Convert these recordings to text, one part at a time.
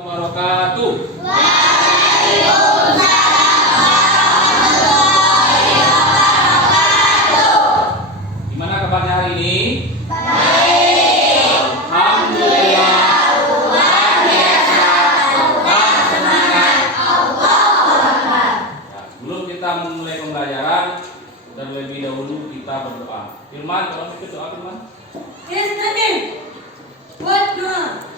Wabarakatuh. Gimana kabarnya hari ini? Baik. Alhamdulillah. Luar biasa. Tetap semangat. Sebelum kita memulai pembelajaran, terlebih dahulu kita berdoa. Firman, tolong ikut doa Firman. Yes, Amin. Buat doa.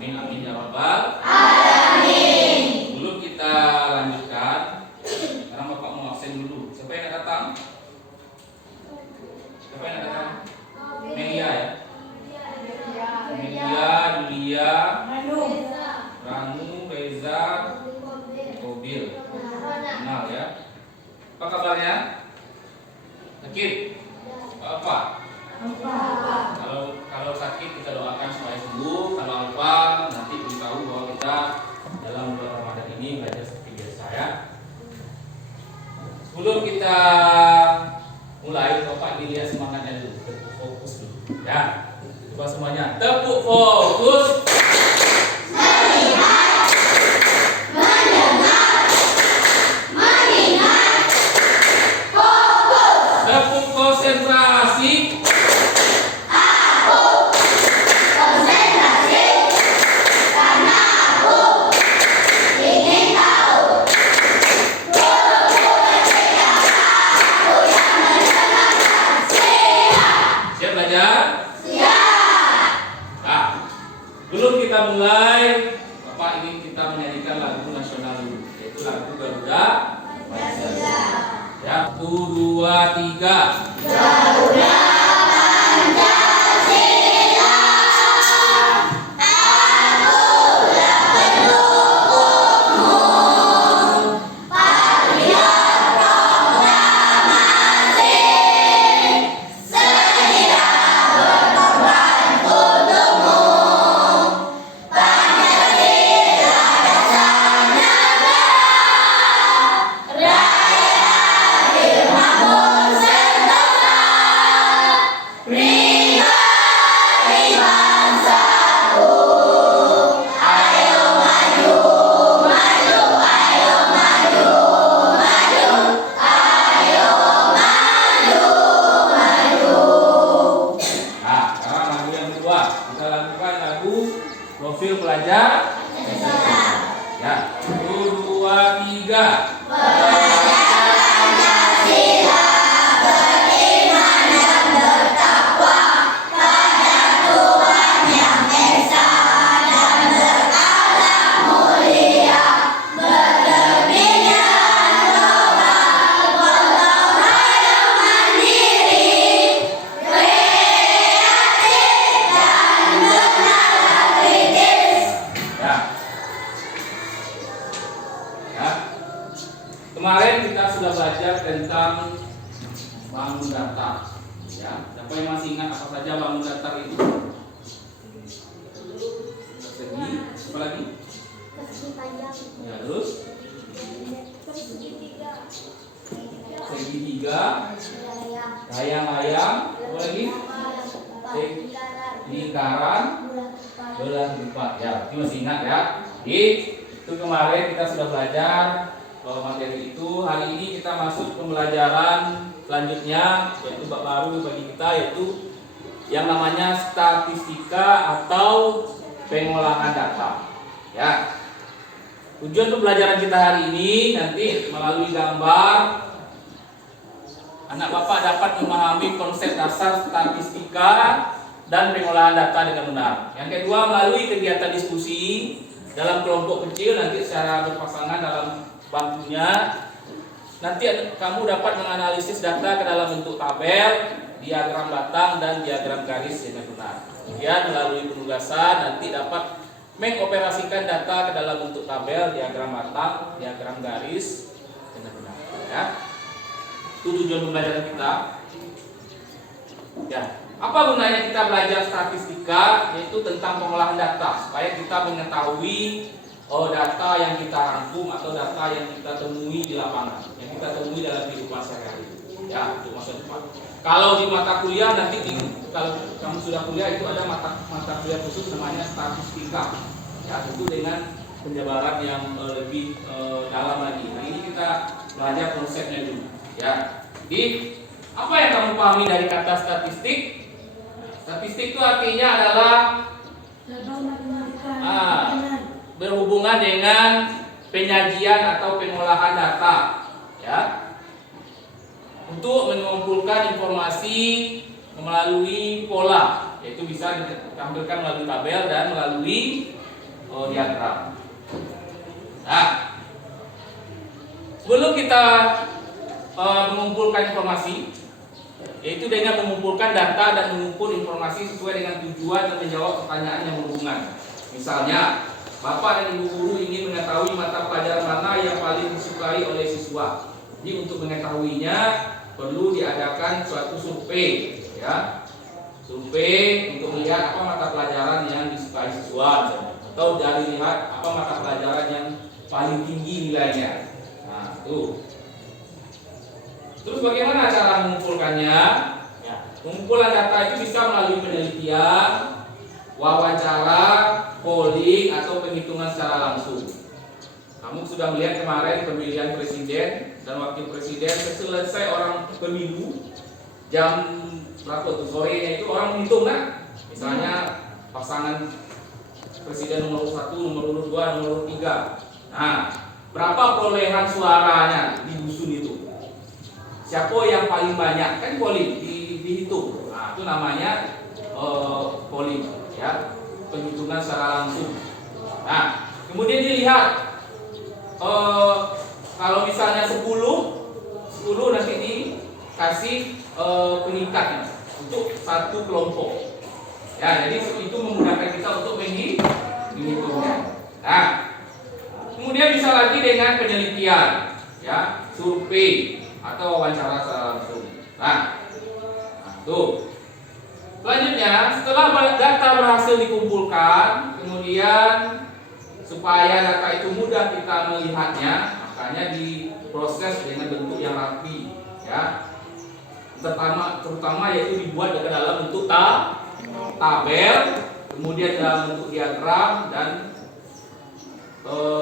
Amin, amin ya rabbal alamin. Sebelum kita lanjutkan, sekarang Bapak mau absen dulu. Siapa yang datang? Siapa yang datang? Melia ya? Melia, Julia, Ranu, Reza, Kobil. Kenal ya? Apa kabarnya? Sakit? Apa? Kalau sakit kita doakan supaya sembuh. Kalau apa nanti beritahu bahwa kita dalam bulan Ramadan ini belajar seperti biasa ya. Sebelum kita mulai, Bapak dilihat semangatnya dulu, tepuk fokus dulu ya. Coba semuanya tepuk fokus. Tepuk konsentrasi. Sebelum kita mulai, Bapak ingin kita menyanyikan lagu nasional dulu, yaitu lagu Garuda Pancasila. Ya, 1, 2, 3. Garuda Pancasila, akulah pendukungmu. Patriot proklamasi, sedia berkorban untukmu. Profil pelajar ya, 1, 2, 3. Pancasila beriman dan bertakwa pada Tuhan Yang Esa dan berakhlak mulia, berkebijakan global, gotong royong mandiri, kreatif dan bernalar kritis. Kemarin kita sudah belajar tentang bangun datar. Ya, siapa yang masih ingat apa saja bangun datar itu? Persegi, apa lagi? Persegi panjang. Ya, terus? Persegi tiga. segitiga, layang-layang, apa lagi? Lingkaran, belah lipat. Ya, ini masih ingat ya. Jadi itu kemarin kita sudah belajar materi itu. Hari ini kita masuk pembelajaran selanjutnya, yaitu bab baru bagi kita, yaitu yang namanya statistika atau pengolahan data. Ya. Tujuan pembelajaran kita hari ini nanti melalui gambar anak bapak dapat memahami konsep dasar statistika dan pengolahan data dengan benar. Yang kedua, melalui kegiatan diskusi dalam kelompok kecil nanti secara berpasangan dalam bangkunya, nanti kamu dapat menganalisis data ke dalam bentuk tabel, diagram batang dan diagram garis dengan benar. Kemudian melalui penugasan nanti dapat mengoperasikan data ke dalam bentuk tabel, diagram batang, diagram garis dengan benar. Ya. Itu tujuan pembelajaran kita. Ya. Apa gunanya kita belajar statistika? Yaitu tentang pengolahan data, supaya kita mengetahui data yang kita rangkum atau data yang kita temui di lapangan, yang kita temui dalam kehidupan sehari-hari. Ya, untuk masa depan. Kalau di mata kuliah nanti kalau kamu sudah kuliah itu ada mata kuliah khusus namanya statistika. Ya, tentu dengan penjabaran yang lebih dalam lagi. Nah, ini kita belajar konsepnya dulu. Ya. Jadi, apa yang kamu pahami dari kata statistik? Statistik itu artinya adalah berhubungan dengan penyajian atau pengolahan data, ya, untuk mengumpulkan informasi melalui pola, yaitu bisa ditampilkan melalui tabel dan melalui diagram. Nah, sebelum kita mengumpulkan informasi, yaitu dengan mengumpulkan data dan mengumpul informasi sesuai dengan tujuan dan menjawab pertanyaan yang berhubungan. Misalnya, Bapak dan Ibu guru ingin mengetahui mata pelajaran mana yang paling disukai oleh siswa. Jadi untuk mengetahuinya perlu diadakan suatu survei, ya. Survei untuk melihat apa mata pelajaran yang disukai siswa, atau dari lihat apa mata pelajaran yang paling tinggi nilainya. Nah, itu. Terus bagaimana cara mengumpulkannya? Ya, pengumpulan data itu bisa melalui penelitian, wawancara, polling, atau penghitungan secara langsung. Kamu sudah melihat kemarin pemilihan presiden dan wakil presiden, selesai orang pemilu jam berapa tuh sorenya itu orang menghitung kan? Misalnya pasangan presiden nomor 1, nomor 2, nomor 3. Nah, berapa perolehan suaranya di dusun itu? Siapa yang paling banyak kan polling dihitung. Nah, itu namanya polling, ya, penghitungan secara langsung. Nah, kemudian dilihat kalau misalnya 10 nanti dikasih peningkatnya untuk satu kelompok. Ya, jadi itu memudahkan kita untuk menghitungnya. Nah, kemudian bisa lagi dengan penelitian, ya, survei atau wawancara secara langsung. Nah, tuh. Selanjutnya, setelah data berhasil dikumpulkan, kemudian supaya data itu mudah kita melihatnya, makanya diproses dengan bentuk yang rapi, ya. Terutama yaitu dibuat ke dalam bentuk tabel, kemudian dalam bentuk diagram, dan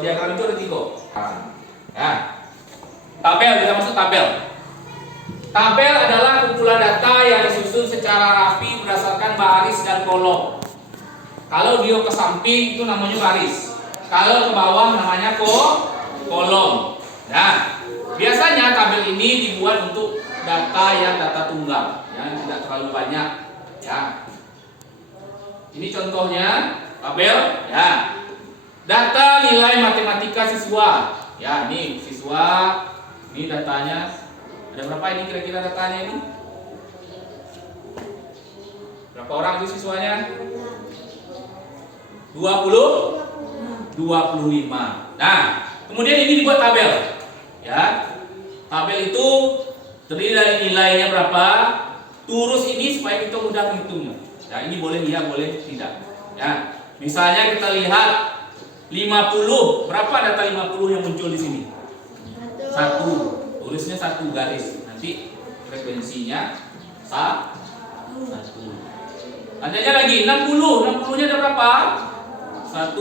diagram itu ada 3. Ya. Tabel, kita masuk tabel. Tabel adalah kumpulan data yang disusun secara rapi berdasarkan baris dan kolom. Kalau dia ke samping itu namanya baris. Kalau ke bawah namanya kolom. Nah, biasanya tabel ini dibuat untuk data yang data tunggal, yang tidak terlalu banyak. Ya. Ini contohnya tabel. Ya. Data nilai matematika siswa. Ya, ini siswa. Ini datanya. Ada berapa ini kira-kira datanya ini? Berapa orang itu siswanya? 25. Nah, kemudian ini dibuat tabel. Ya. Tabel itu terdiri dari nilainya berapa? Turus ini supaya kita mudah menghitungnya. Nah, ini boleh iya, boleh tidak. Ya. Misalnya kita lihat 50. Berapa data 50 yang muncul di sini? 1. tulisnya 1 garis. Nanti frekuensinya 1. Adanya lagi 60. 60-nya ada berapa? 1,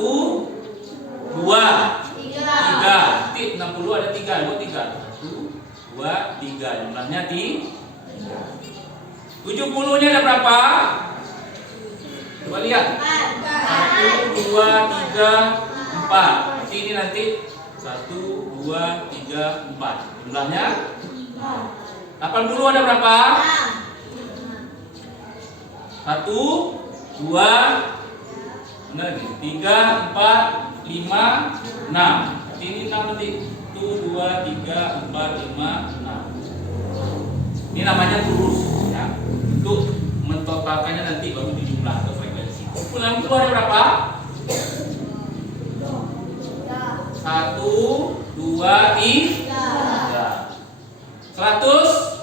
2, 3. Nanti 60 ada 3. Buat 3. 1, 2, 3. Jumlahnya 3. 70-nya ada berapa? Coba lihat. 1, 2, 3, 4. Ini nanti 1, 2, 3, 4. Jumlahnya 80 ada berapa? 1, 2, 3, 4, 5, 6. Ini 6 nanti. 1, 2, 3, 4, 5, 6. Ini namanya lurus ya. Untuk mentotalkannya nanti baru dijumlah ke frekuensi. 60 ada berapa? 1, 2, 3. 100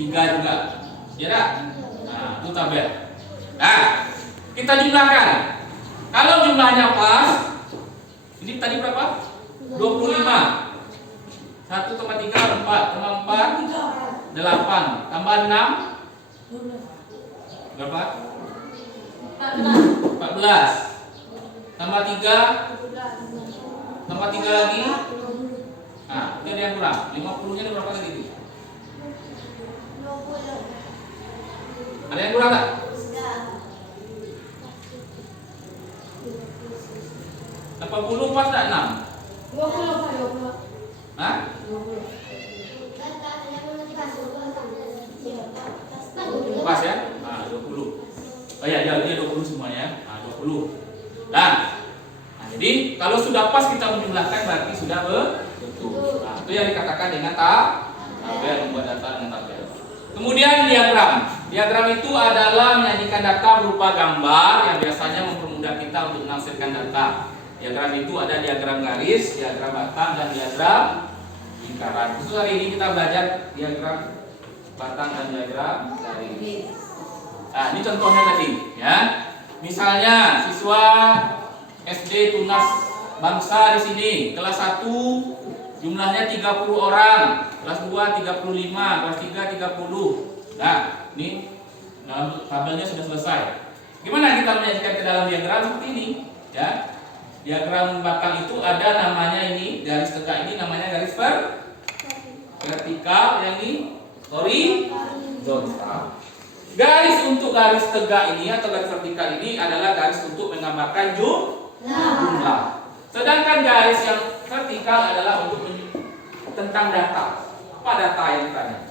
3 juga. Ya tak? Nah, itu tabel. Nah, kita jumlahkan. Kalau jumlahnya pas, ini tadi berapa? 25. 1 tambah 3 4 tambah 4 8 tambah 6 berapa? 14 tambah 3 lagi. Nah, itu ada yang kurang. 50-nya ada berapa lagi itu? Ada yang kurang tak? 80 pas tak 6? 20. Hah? 20. Pas ya? Nah, 20. Oh ya, dia 20 semuanya. Nah, 20. Nah, jadi kalau sudah pas kita menjumlahkan berarti sudah betul. Nah, itu yang dikatakan dengan tabel, membuat data dengan tabel. Kemudian diagram. Diagram itu adalah menyajikan data berupa gambar yang biasanya mempermudah kita untuk menafsirkan data. Diagram itu ada diagram garis, diagram batang, dan diagram lingkaran. Khusus hari ini kita belajar diagram batang dan diagram garis. Nah, ini contohnya tadi, ya. Misalnya siswa SD Tunas Bangsa di sini, kelas 1 jumlahnya 30 orang, kelas 2 35, kelas 3 30. Nah, ini dalam tabelnya sudah selesai. Gimana kita menyajikan ke dalam diagram seperti ini, ya? Diagram batang itu ada namanya ini, garis tegak ini namanya garis vertikal, yang ini horizontal. Garis untuk garis tegak ini atau garis vertikal ini adalah garis untuk menggambarkan jumlah. Sedangkan garis yang vertikal adalah untuk tentang data. Apa data yang ditanya?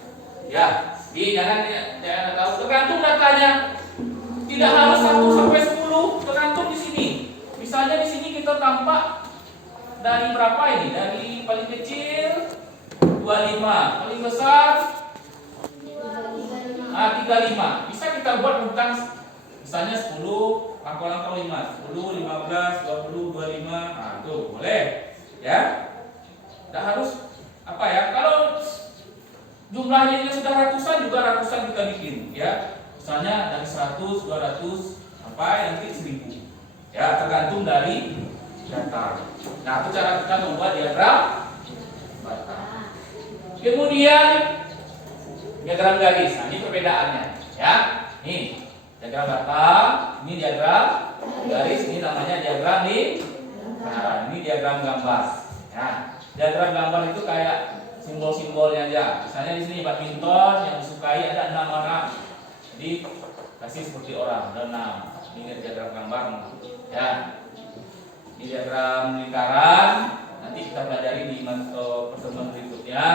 Ya, jangan tahu. Tergantung datanya. Tidak harus 1 sampai 10, tergantung di sini. Misalnya di sini kita tampak dari berapa ini? Dari paling kecil 25, paling besar 35. Bisa kita buat tentang misalnya 10, angka 5, 10, 15, 20, 25. Nah, itu boleh. Ya. Tidak harus apa ya? Kalau jumlahnya ini sudah ratusan, juga ratusan kita bikin, ya. Misalnya dari 100, 200 sampai nanti 1000. Ya, tergantung dari data. Nah, itu cara kita membuat diagram batang. Kemudian diagram garis. Nah, ini perbedaannya, ya. Nih, diagram batang, ini diagram garis, ini namanya diagram lingkaran. Ini diagram gambar. Ya, diagram gambar itu kayak simbol-simbolnya aja. Misalnya di sini badminton yang disukai ada 6 orang. Jadi kasih seperti orang, ada 6. Ini diagram gambar. Ya. Ini diagram lingkaran. Nanti kita pelajari di pertemuan berikutnya.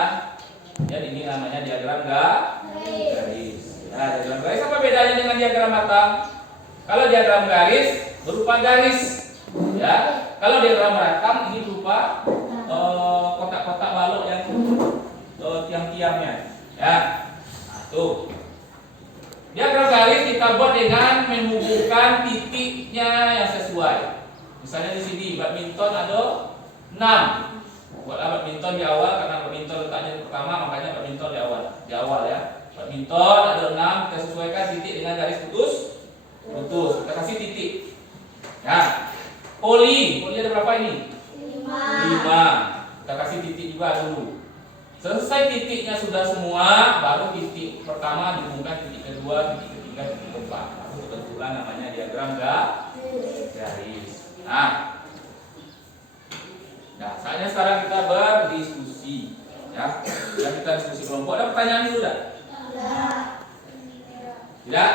Jadi ini namanya diagram garis. Ya, diagram garis apa bedanya dengan diagram batang? Kalau diagram garis berupa garis, ya. Kalau diagram batang ini berupa kotak-kotak balok yang tiang-tiangnya, ya. Nah, tuh. Diagram garis kita buat dengan menghubungkan titiknya yang sesuai. Misalnya di sini badminton ada 6. Buatlah badminton di awal karena badminton letaknya di pertama, makanya badminton di awal ya. Badminton ada 6, kita sesuaikan titik dengan garis putus. Kita kasih titik. Ya. Poli ada berapa ini? 5. Kita kasih titik juga dulu. Selesai titiknya sudah semua, baru titik pertama dihubungkan titik kedua, titik ketiga, titik keempat. Itu bentuklah namanya diagram garis. Nah, saatnya sekarang kita berdiskusi. Ya, kita diskusi kelompok. Ada pertanyaan dulu tidak? Tidak?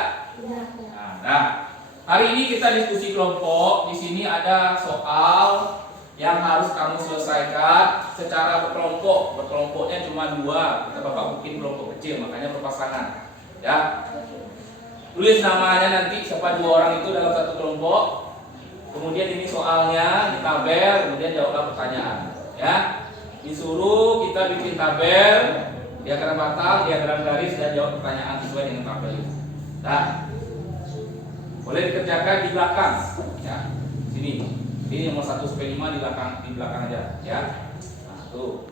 Nah, hari ini kita diskusi kelompok. Di sini ada soal yang harus kamu selesaikan secara berkelompok. Berkelompoknya cuma 2. Kita bapak bikin kelompok kecil, makanya berpasangan. Ya. Tulis namanya nanti siapa 2 orang itu dalam satu kelompok. Kemudian ini soalnya di tabel, kemudian jawablah pertanyaan. Ya. Disuruh kita bikin tabel, diagram batang, diagram garis, dan jawab pertanyaan sesuai dengan tabel itu. Nah, boleh dikerjakan di belakang. Ya. Sini. Ini nomor 1 sampai 5 di belakang aja, ya. Nah, tuh.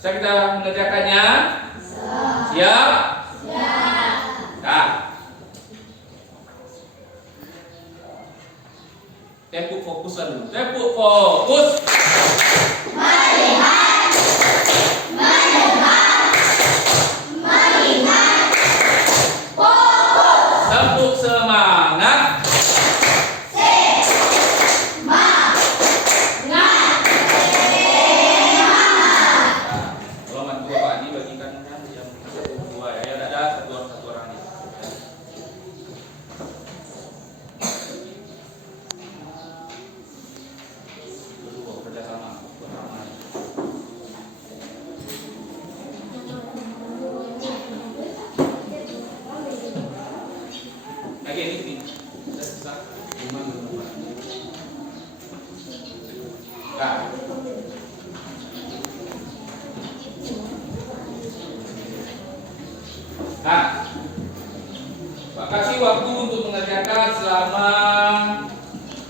Bisa kita mengerjakannya? Siap? Siap. Nah. Tepuk fokusan dulu. Tepuk fokus. Melihat. Mendengar. Melihat. Fokus. Tepuk semangat. Nah, Pak kasih waktu untuk mengerjakan selama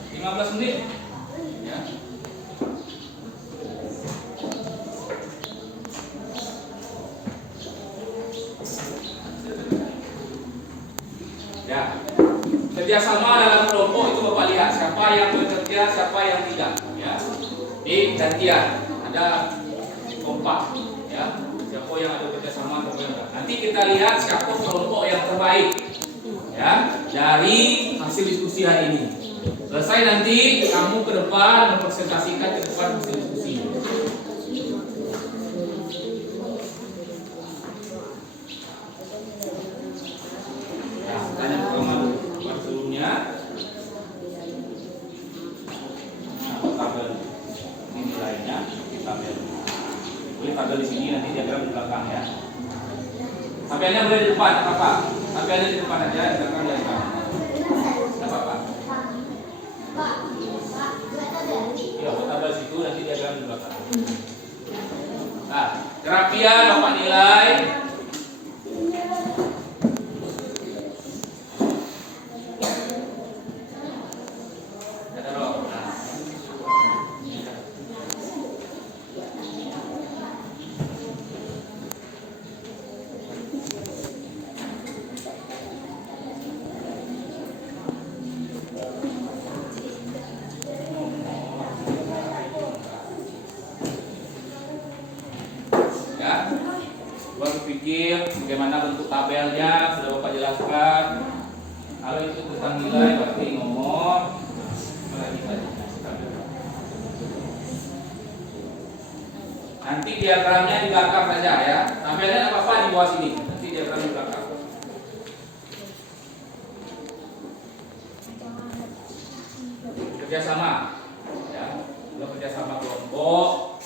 15 menit. Ya. Ya. Kerjasama dalam kelompok itu Bapak lihat siapa yang bekerja, siapa yang tidak. Ya. Di gantian ada kompak. Ya. Siapa yang ada kerjasama, siapa yang tidak. Nanti kita lihat siapa kelompok yang terbaik. Ya, dari hasil diskusi hari ini. Selesai nanti kamu ke depan mempresentasikan ke depan hasil diskusi. Nah, tanya pertama dulu sebelumnya. Nah, tabel ini nilainya, tabel. Boleh tabel di sini nanti diagram di belakang ya. Tabelnya boleh di depan, apa? Tabelnya di depan aja, di belakang dari depan. Tidak apa-apa. Ya, buat tabel situ nanti diagram di belakang. Nah, kerapian Bapak nilai. Ada roh. Nah. Pikir bagaimana bentuk tabelnya sudah Bapak jelaskan. Kalau itu tentang nilai berarti nomor nanti diagramnya di belakang saja ya. Tabelnya apa-apa di bawah sini. Nanti diagram di belakang. Kerjasama ya. Kalau kerjasama kelompok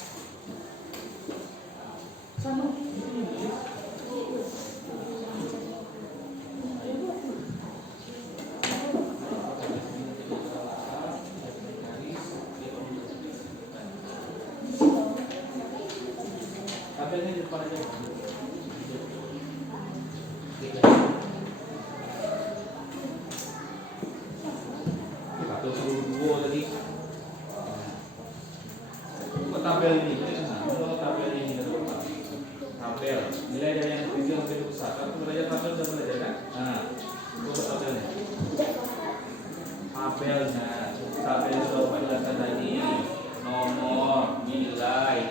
tabelnya di depan aja. Atau suruh dua tadi. Tabel ini, tabel ini tabel nilai dari yang kecil sampai besar. Kalau belajar tabel sudah belajar kan? Nah, itu tabelnya. Tabelnya sudah Bapak jelaskan tadi. Nomor, nilai,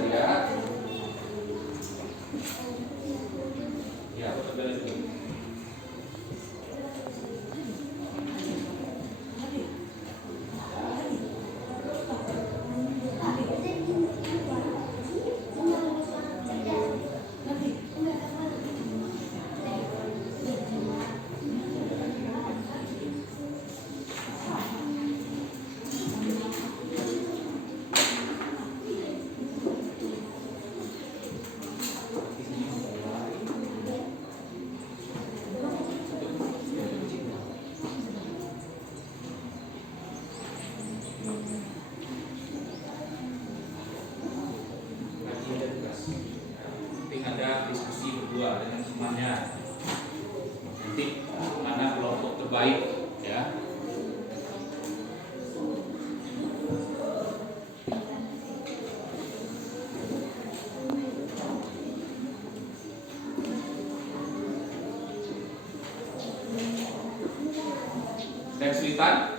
lihat. Ya, betul itu. Penting ada diskusi berdua dengan temannya. Nanti mana kelompok terbaik, ya. Ada kesulitan?